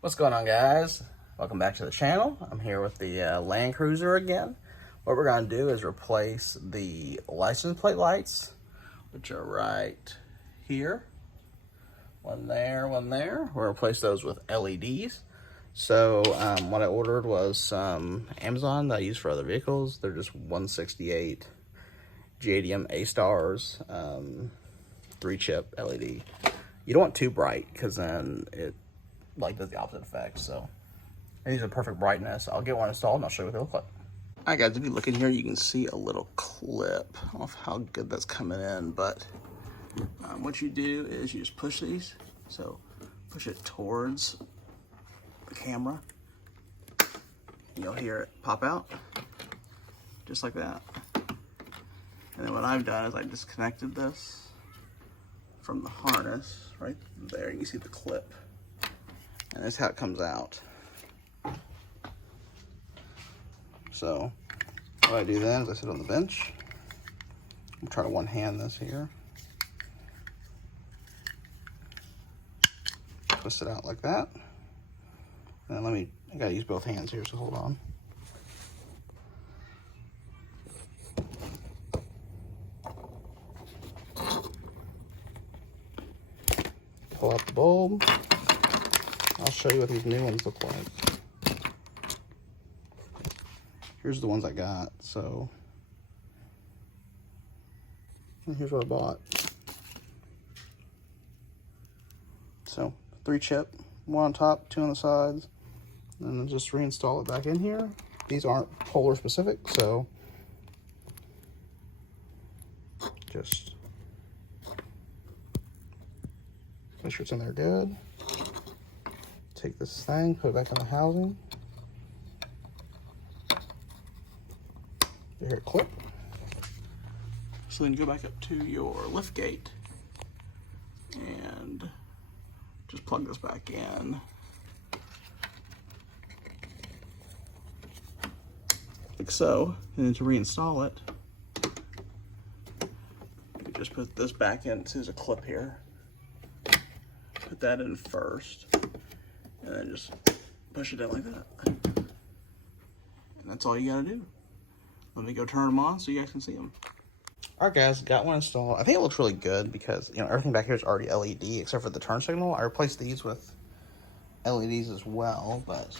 What's going on, guys? Welcome back to the channel. I'm here with the Land Cruiser again. What we're going to do is replace the license plate lights, which are right here. One there, one there. We'll replace those with LEDs. So what I ordered was some Amazon that I use for other vehicles. They're just 168 JDM A-Stars, 3-chip LED. You don't want too bright because then it does the opposite effect. So and these are perfect brightness. I'll get one installed and I'll show you what they look like. Alright guys, if you look in here, you can see a little clip. I don't know how good that's coming in, but what you do is you just push these. So push it towards the camera. You'll hear it pop out, just like that. And then what I've done is I disconnected this from the harness right there. You can see the clip. And that's how it comes out. So what I do then is I sit on the bench. I'm trying to one-hand this here. Twist it out like that. And then I gotta use both hands here, so hold on. Pull out the bulb. I'll show you what these new ones look like. Here's the ones I got, so. And here's what I bought. So, 3-chip, 1 on top, 2 on the sides. And then just reinstall it back in here. These aren't polar specific, so. Just make sure it's in there good. Take this thing, put it back in the housing. You hear it clip. So then you go back up to your lift gate and just plug this back in. Like so. And then to reinstall it, you just put this back in. So there's a clip here. Put that in first. And then just push it in like that. And that's all you gotta do. Let me go turn them on so you guys can see them. Alright guys, got one installed. I think it looks really good because, you know, everything back here is already LED except for the turn signal. I replaced these with LEDs as well, but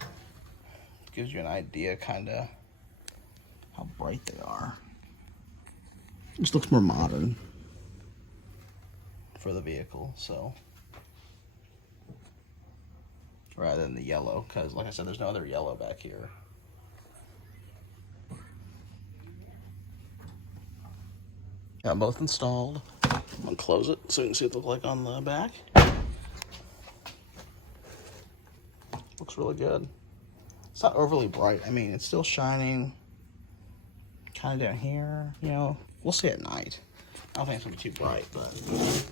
it gives you an idea kind of how bright they are. It just looks more modern for the vehicle, so. Rather than the yellow, because like I said, there's no other yellow back here. Got them both installed. I'm gonna close it so you can see what they look like on the back. Looks really good. It's not overly bright. I mean, it's still shining kind of down here, you know. We'll see at night. I don't think it's gonna be too bright, but.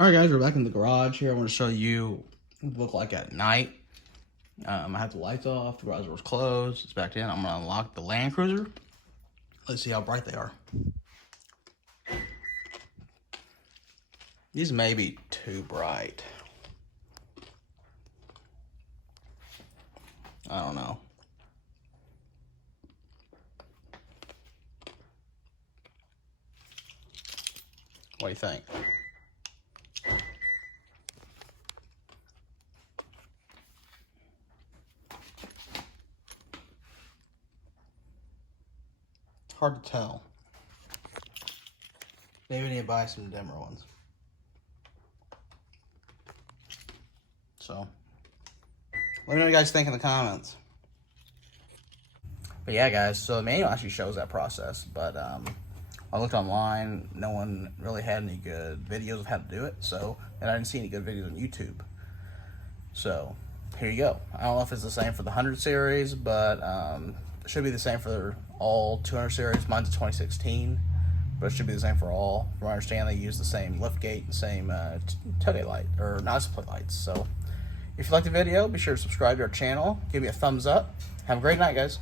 Alright guys, we're back in the garage here. I want to show you what it look like at night. I have the lights off, the garage door's closed, it's back in. I'm going to unlock the Land Cruiser. Let's see how bright they are. These may be too bright. I don't know. What do you think? Hard to tell. Maybe we need to buy some dimmer ones. So, let me know what you guys think in the comments. But yeah, guys, so the manual actually shows that process, but I looked online, no one really had any good videos of how to do it, so, and I didn't see any good videos on YouTube. So, here you go. I don't know if it's the same for the 100 series, but it should be the same for all 200 series. Mine's a 2016, but it should be the same for all. From what I understand, they use the same lift gate and same tailgate light, or license plate lights. So if you liked the video, be sure to subscribe to our channel. Give me a thumbs up. Have a great night, guys.